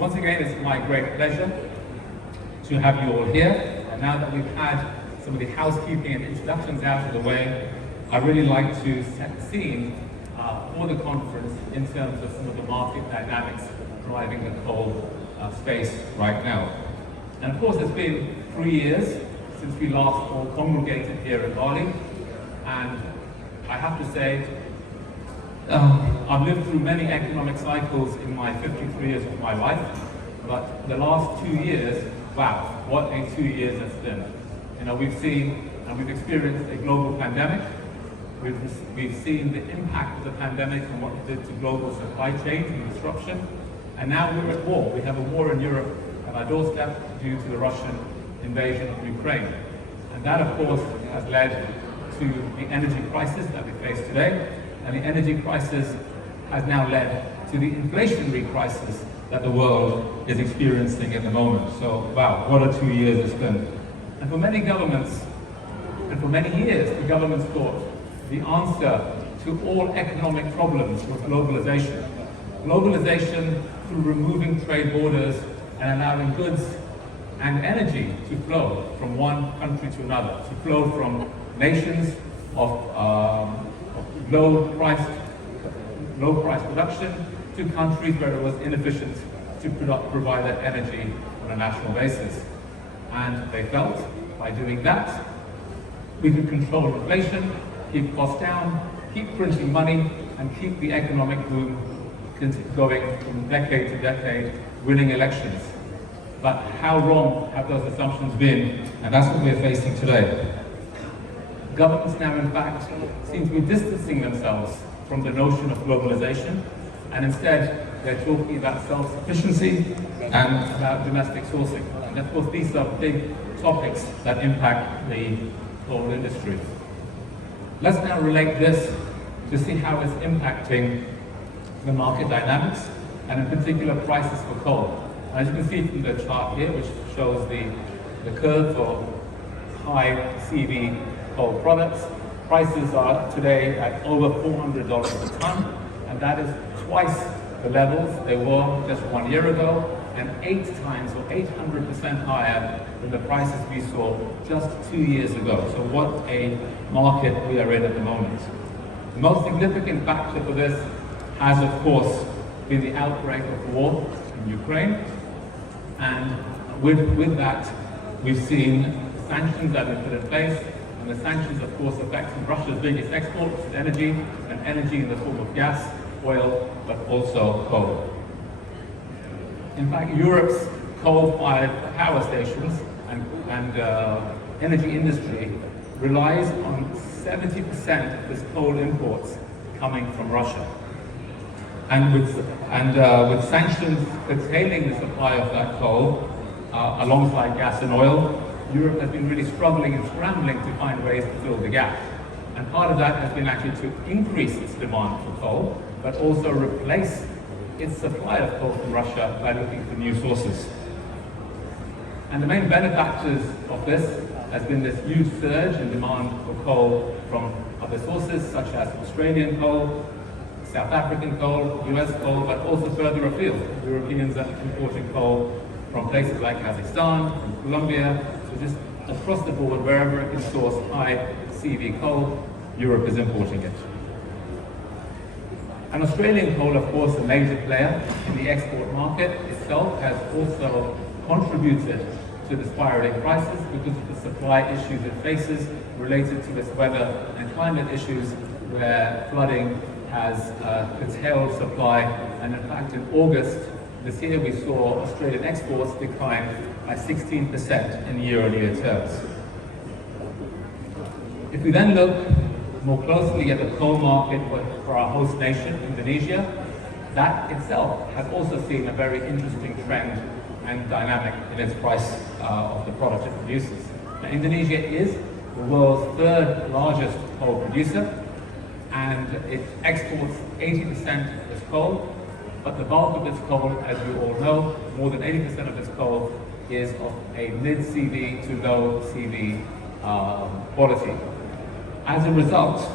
once again, it's my great pleasure to have you all here. And now that we've had some of the housekeeping and introductions out of the way, I really like to set the scene for the conference in terms of some of the market dynamics driving the coal space right now. And of course, it's been 3 years since we last all congregated here in Bali, and I have to say, I've lived through many economic cycles in my 53 years of my life, but the last 2 years, wow, what a 2 years it's been. You know, we've seen and we've experienced a global pandemic. We've seen the impact of the pandemic and what it did to global supply chains and disruption. And now we're at war. We have a war in Europe at our doorstep due to the Russian invasion of Ukraine. And that, of course, has led to the energy crisis that we face today. And the energy crisis has now led to the inflationary crisis that the world is experiencing at the moment. So, wow, what a 2 years it's been. And for many governments, and for many years, the governments thought the answer to all economic problems was globalization. Globalization through removing trade borders and allowing goods and energy to flow from one country to another, to flow from nations of low price production to countries where it was inefficient to provide that energy on a national basis. And they felt by doing that, we could control inflation, keep costs down, keep printing money, and keep the economic boom going from decade to decade, winning elections. But how wrong have those assumptions been? And that's what we're facing today. Governments now, in fact, seem to be distancing themselves from the notion of globalization, and instead they're talking about self-sufficiency and about domestic sourcing. And of course, these are big topics that impact the coal industry. Let's now relate this to see how it's impacting the market dynamics, and in particular prices for coal. As you can see from the chart here, which shows the curve for high CV coal products, prices are today at over $400 a ton, and that is twice the levels they were just 1 year ago, and 8 times or 800% higher than the prices we saw just 2 years ago. So what a market we are in at the moment. The most significant factor for this has, of course, been the outbreak of war in Ukraine. And with that, we've seen sanctions that have been put in place. And the sanctions, of course, affect Russia's biggest export, which is energy, and energy in the form of gas, oil, but also coal. In fact, Europe's coal-fired power stations and energy industry relies on 70% of its coal imports coming from Russia. And with sanctions curtailing the supply of that coal, alongside gas and oil, Europe has been really struggling and scrambling to find ways to fill the gap. And part of that has been actually to increase its demand for coal, but also replace its supply of coal from Russia by looking for new sources. And the main benefactors of this has been this huge surge in demand for coal from other sources, such as Australian coal, South African coal, US coal, but also further afield. Europeans are importing coal from places like Kazakhstan, from Colombia, so just across the board, wherever it can source high CV coal, Europe is importing it. And Australian coal, of course, a major player in the export market itself, has also contributed to the spiraling prices because of the supply issues it faces related to its weather and climate issues, where flooding has curtailed supply. And in fact, in August this year, we saw Australian exports decline by 16% in year-on-year terms. If we then look more closely at the coal market for our host nation, Indonesia, that itself has also seen a very interesting trend and dynamic in its price of the product it produces. Now, Indonesia is the world's third largest coal producer, and it exports 80% of its coal, but the bulk of its coal, as you all know, more than 80% of its coal is of a mid-CV to low CV quality. As a result,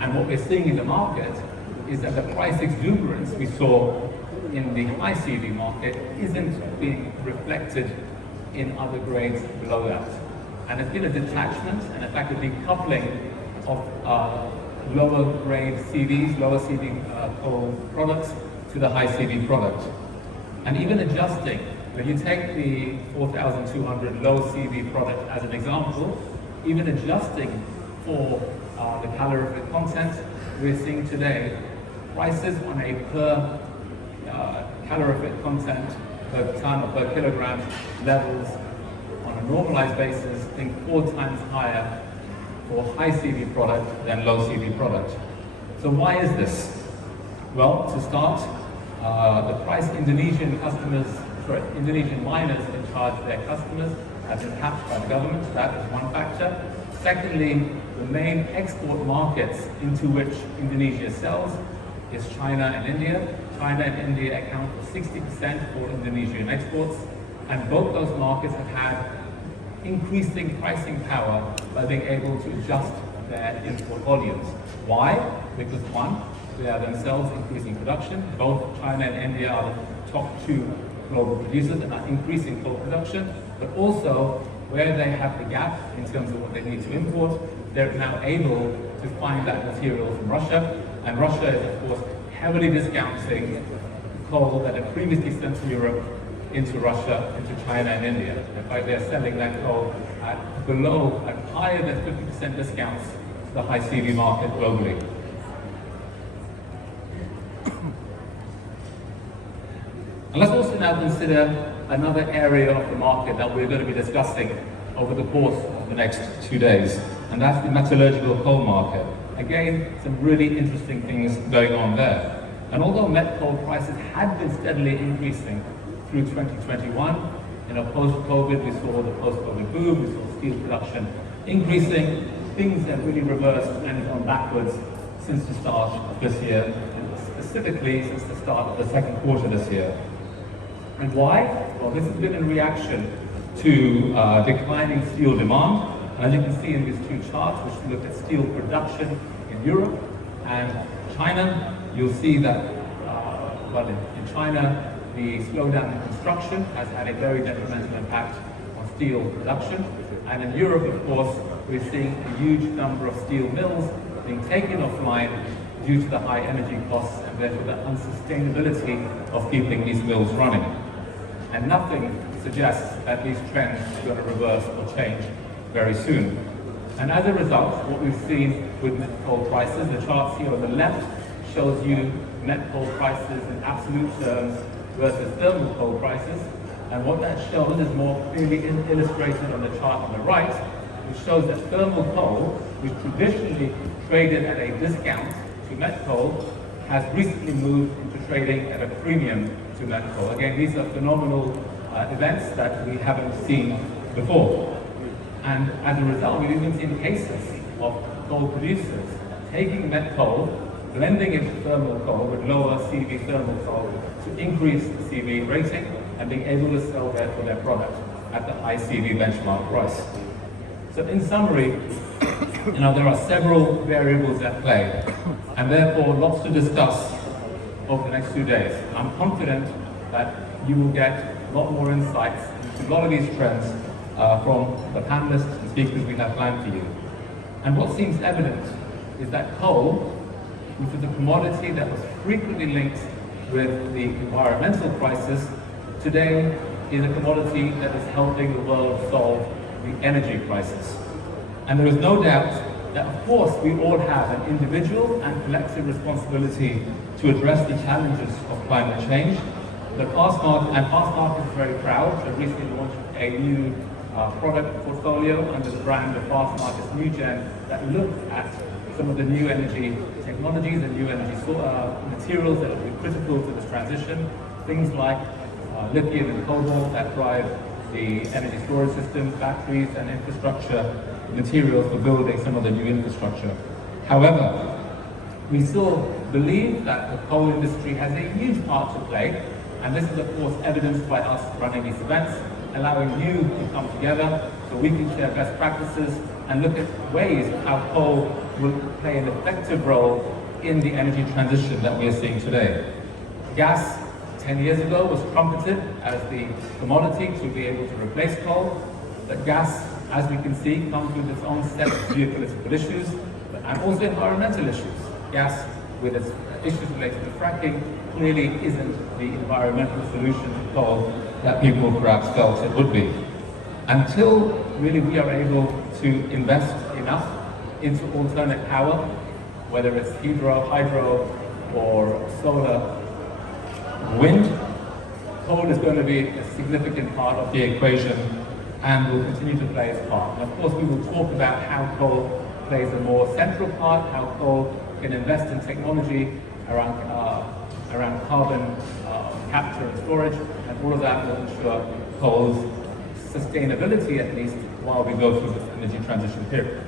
and what we're seeing in the market, is that the price exuberance we saw in the high CV market isn't being reflected in other grades below that. And there's been a detachment and in fact a decoupling of lower grade CVs, lower CV coal products to the high CV product. And even adjusting, when you take the 4,200 low CV product as an example, even adjusting for the calorific content, we're seeing today prices on a per calorific content per ton or per kilogram levels on a normalized basis being 4 times higher for high CV product than low CV product. So why is this? Well, to start, the price Indonesian miners can charge their customers has been capped by the government. That is one factor. Secondly, the main export markets into which Indonesia sells is China and India. China and India account for 60% for Indonesian exports, and both those markets have had increasing pricing power by being able to adjust their import volumes. Why? Because one, they are themselves increasing production. Both China and India are the top 2 global producers and are increasing coal production, but also where they have the gap in terms of what they need to import, they're now able to find that material from Russia, and Russia is of course heavily discounting coal that had previously sent to Europe into Russia, into China and India. In fact, they're selling that coal at higher than 50% discounts to the high CV market globally. And let's also now consider another area of the market that we're going to be discussing over the course of the next 2 days, and that's the metallurgical coal market. Again, some really interesting things going on there. And although met coal prices had been steadily increasing through 2021, post-COVID, we saw the post-COVID boom, we saw steel production increasing, things have really reversed and gone backwards since the start of this year, and specifically since the start of the second quarter this year. And why? Well, this has been in reaction to declining steel demand. And as you can see in these 2 charts, which look at steel production in Europe and China, you'll see that, in China, the slowdown in construction has had a very detrimental impact on steel production. And in Europe, of course, we're seeing a huge number of steel mills being taken offline due to the high energy costs and therefore the unsustainability of keeping these mills running. And nothing suggests that these trends are going to reverse or change very soon. And as a result, what we've seen with met coal prices, the charts here on the left shows you met coal prices in absolute terms versus thermal coal prices. And what that shows is more clearly illustrated on the chart on the right, which shows that thermal coal, which traditionally traded at a discount to met coal, has recently moved into trading at a premium to met coal. Again, these are phenomenal events that we haven't seen before. And as a result, we've even seen cases of coal producers taking met coal, blending it with thermal coal with lower CV thermal coal to increase the CV rating and being able to sell therefore their product at the high CV benchmark price. So in summary, there are several variables at play and therefore lots to discuss over the next 2 days. I'm confident that you will get a lot more insights into a lot of these trends from the panelists and speakers we have planned for you. And what seems evident is that coal, which is a commodity that was frequently linked with the environmental crisis, today is a commodity that is helping the world solve the energy crisis. And there is no doubt that, of course, we all have an individual and collective responsibility to address the challenges of climate change. But Fastmarkets is very proud to have recently launched a new product portfolio under the brand of Fastmarkets New Gen that looks at some of the new energy technologies and new energy materials that will be critical to this transition. Things like lithium and cobalt that drive the energy storage system, batteries and infrastructure materials for building some of the new infrastructure. However, we still believe that the coal industry has a huge part to play, and this is of course evidenced by us running these events, allowing you to come together so we can share best practices and look at ways of how coal will play an effective role in the energy transition that we are seeing today. Gas 10 years ago was trumpeted as the commodity to be able to replace coal. But gas, as we can see, comes with its own set of geopolitical issues, and also environmental issues. Gas, with its issues related to fracking, clearly isn't the environmental solution to coal that people perhaps felt it would be. Until really we are able to invest enough into alternate power, whether it's hydro, or solar, wind, coal is going to be a significant part of the equation and will continue to play its part. And of course, we will talk about how coal plays a more central part, how coal can invest in technology around carbon capture and storage, and all of that will ensure coal's sustainability, at least, while we go through this energy transition period.